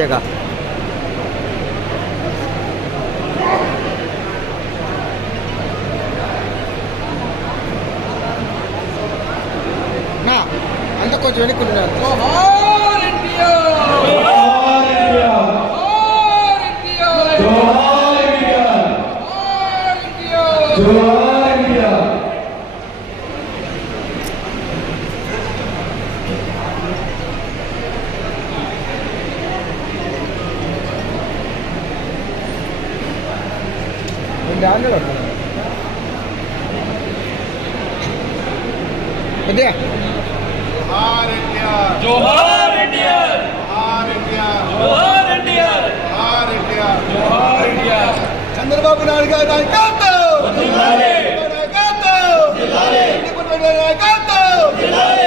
जगह സ്റ്റാൻഡേർഡ് എന്തിയാ ജോഹാർ ഇന്ത്യ ജോഹാർ ഇന്ത്യ ജോഹാർ ഇന്ത്യ ജോഹാർ ഇന്ത്യ ജോഹാർ ഇന്ത്യ ചന്ദ്രബാബു നായിഡു നായകത്വം ജില്ലാലേ. നായകത്വം ജില്ലാലേ നായകത്വം ജില്ലാലേ.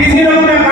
किसी ने अपने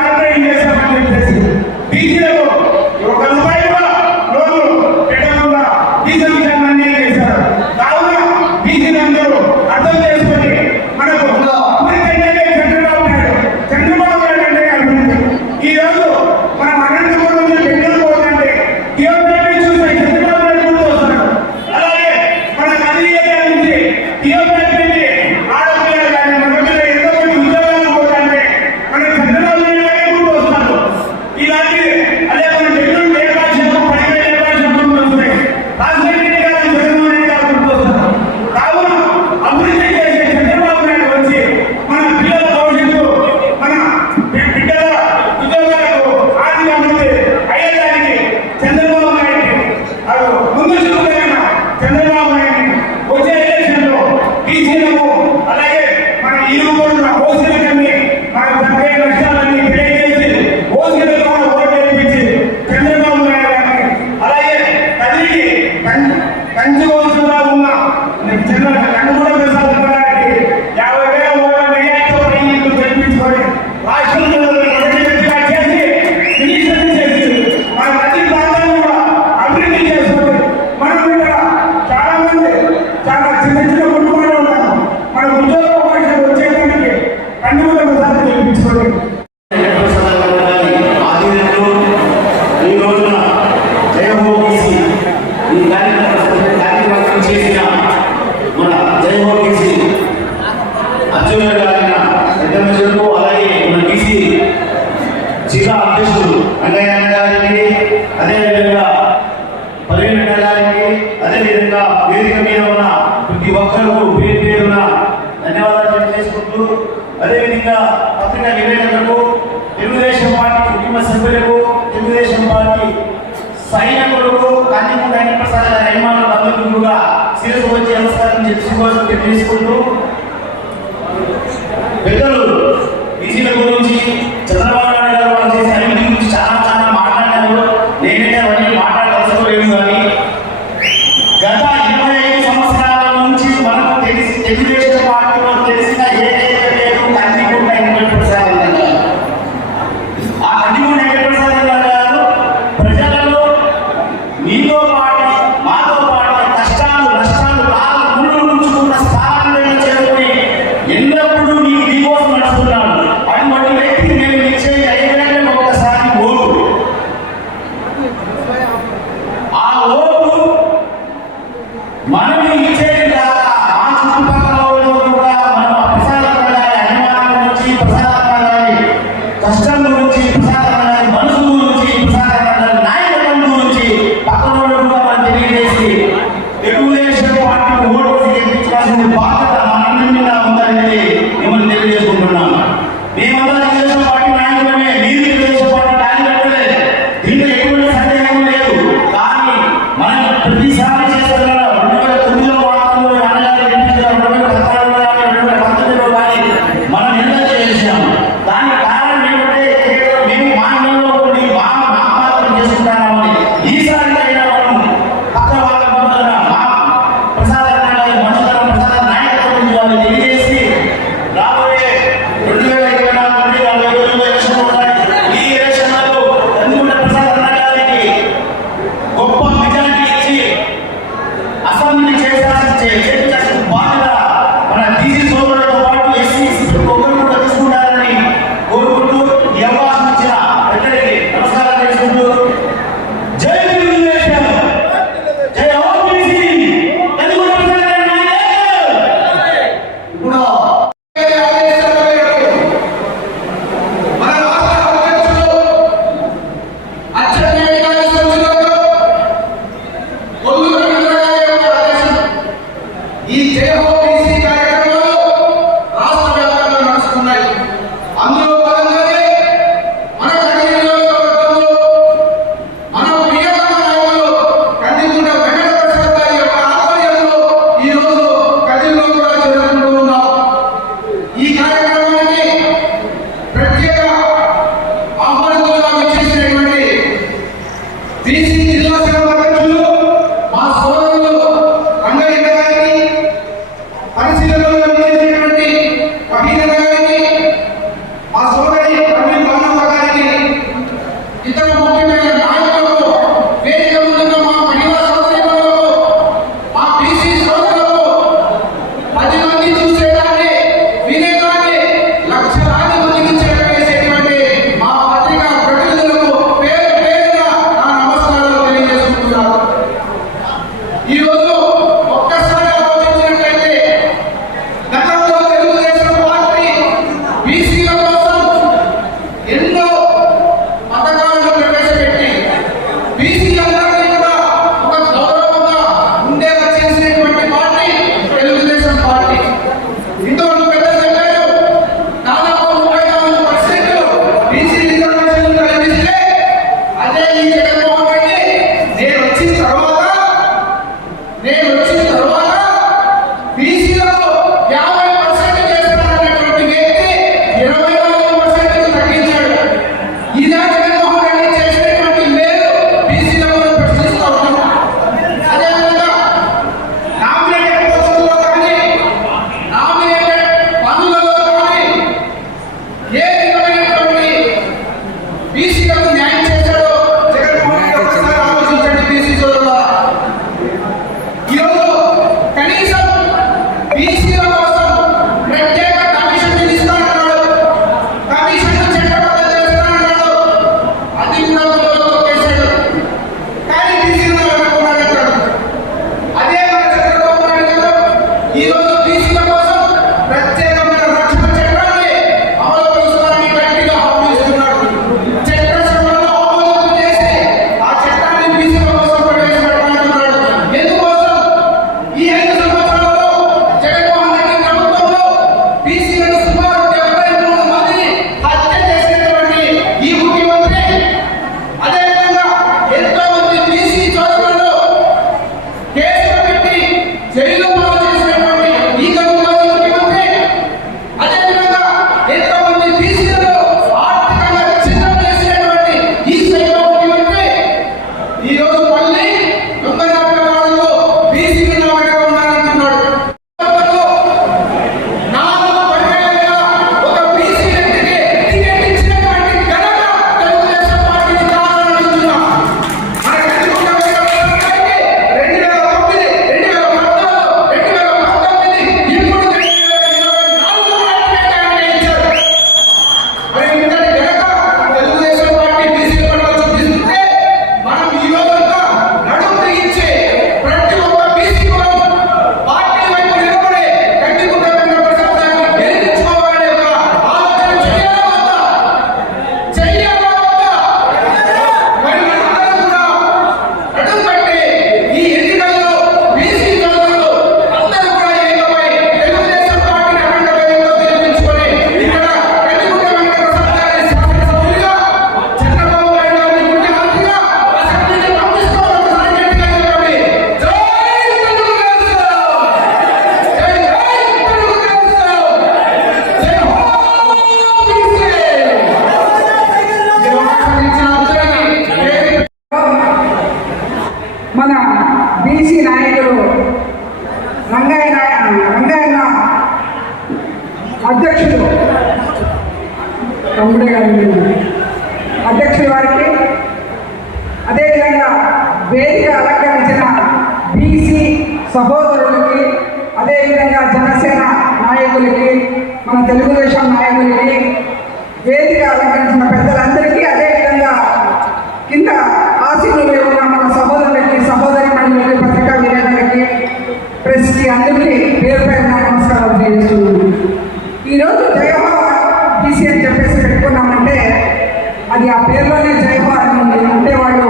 పేరులోనే జయహో అని వాళ్ళు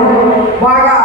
బాగా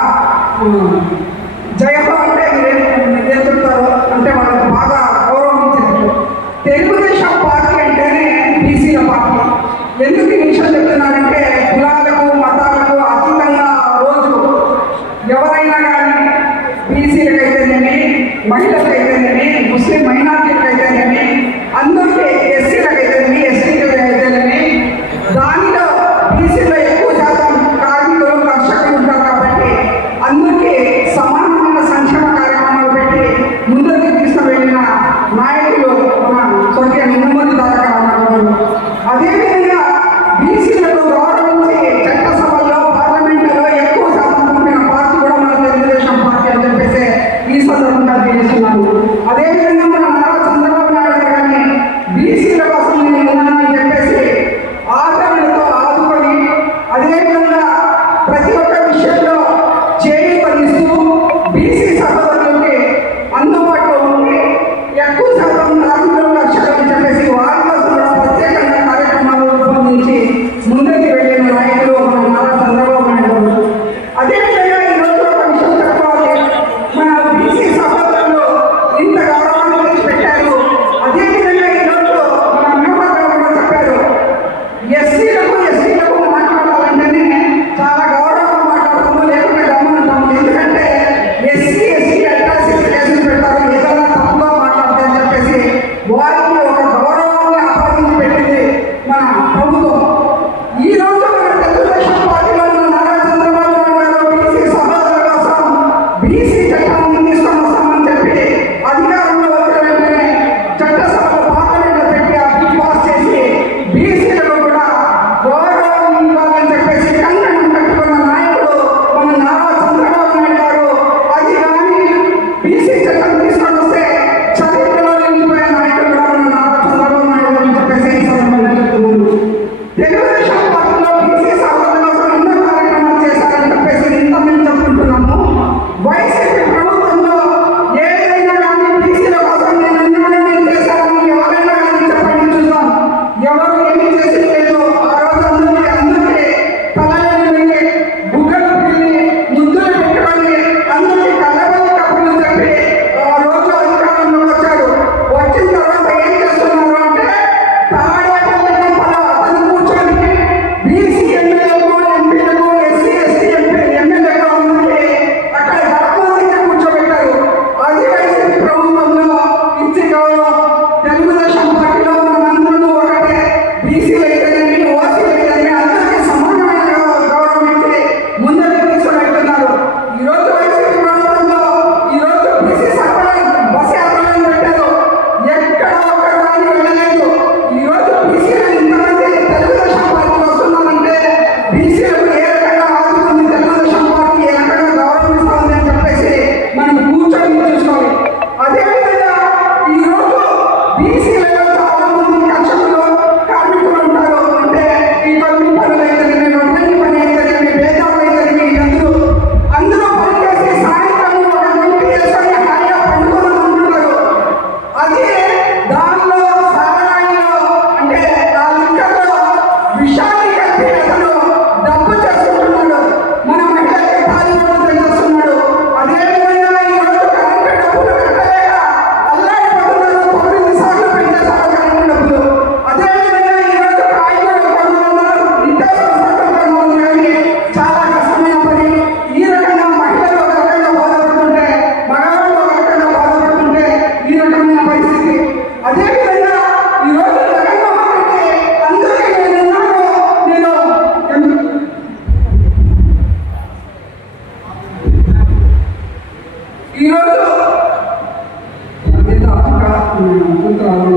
una,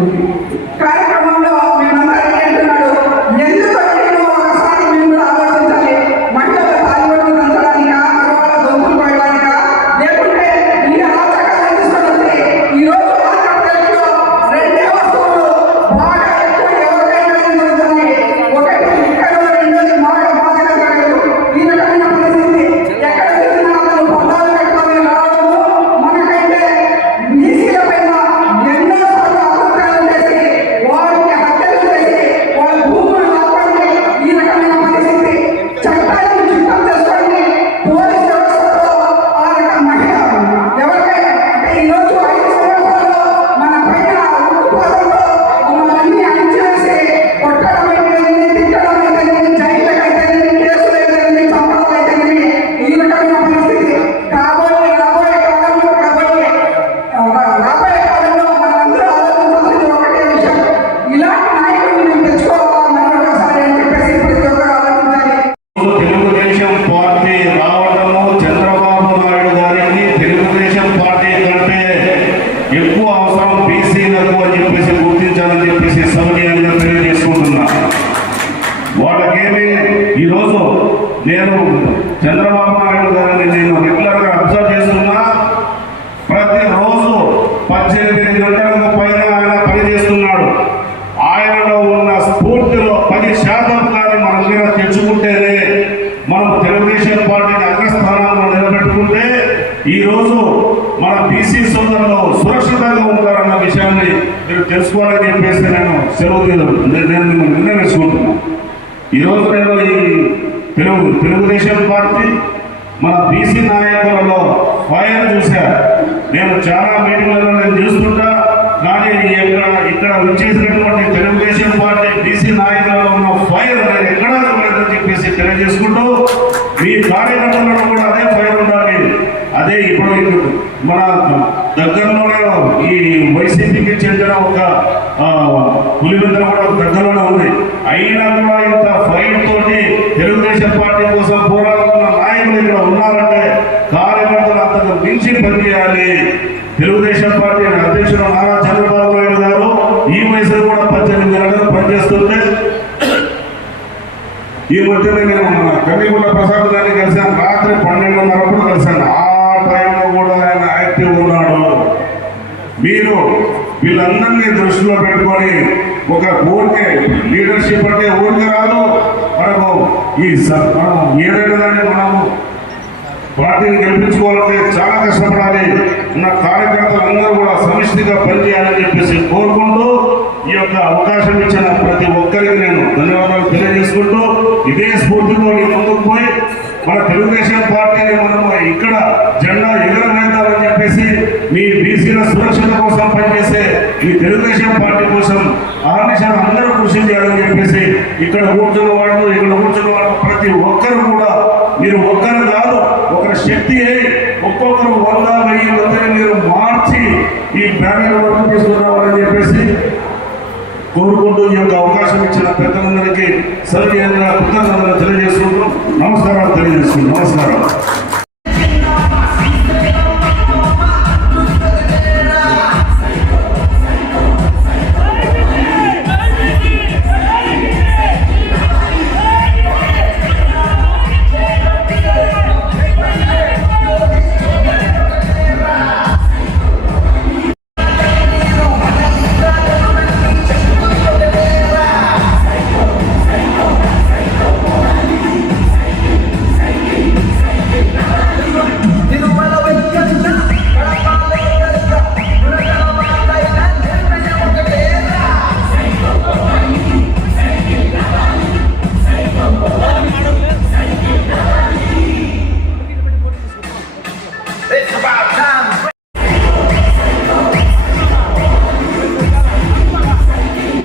తెలుగుదేశం పార్టీ మన బీసీ నాయకులలో ఫైర్ చూశారు నేను చాలా మీటింగ్లలో నేను చూస్తుంటా. కానీ ఇక్కడ ఇక్కడ వచ్చేసినటువంటి తెలుగుదేశం పార్టీ బీసీ నాయకులలో ఉన్న ఫైర్ నేను ఎక్కడా చూడలేదని చెప్పేసి తెలియజేసుకుంటూ మీ కార్యకర్తలను కూడా అదే ఫైర్ ఉండాలి. అదే ఇప్పుడు మన దగ్గరలోనే ఈ వైసీపీకి చెందిన ఒక పులిబిందలు కూడా దగ్గరలోనే ఉంది. అయినా దృష్టిలో పెట్టుకొని ఒక ఊరికే లీడర్షిప్ అంటే ఊరికే రాదు. మనము ఈ మనం ఏదైనా దాన్ని మనము పార్టీని గెలిపించుకోవాలంటే చాలా కష్టపడాలి. ఉన్న కార్యకర్తలందరూ కూడా సమిష్టిగా పనిచేయాలని చెప్పేసి కోరుకుంటూ ఈ యొక్క అవకాశం ఇచ్చిన ప్రతి ఒక్కరికి నేను ధన్యవాదాలు తెలియజేసుకుంటూ ఇదే స్ఫూర్తితో ముందుకు పోయి మన తెలుగుదేశం పార్టీని మనము ఇక్కడ జెండా ఎగర ఈ తెలుగుదేశం పార్టీ కోసం ఆర్నిశాలు అందరూ కృషి చేయాలని చెప్పేసి ఇక్కడ కూర్చున్న వాళ్ళు ఇక్కడ కూర్చున్న వాళ్ళు ప్రతి ఒక్కరు కూడా మీరు ఒక్కరు కాదు ఒకరి శక్తి అయి ఒక్కొక్కరు వంద వెయ్యి మందిని మీరు మార్చి ఈ బ్యానర్ వరకు తీసుకున్నామని చెప్పేసి కోరుకుంటూ ఈ యొక్క అవకాశం ఇచ్చిన పెద్దలందరికీ సరిగ్గా కృతజ్ఞతలు తెలియజేసుకుంటూ నమస్కారాలు తెలియజేసుకుంటూ నమస్కారం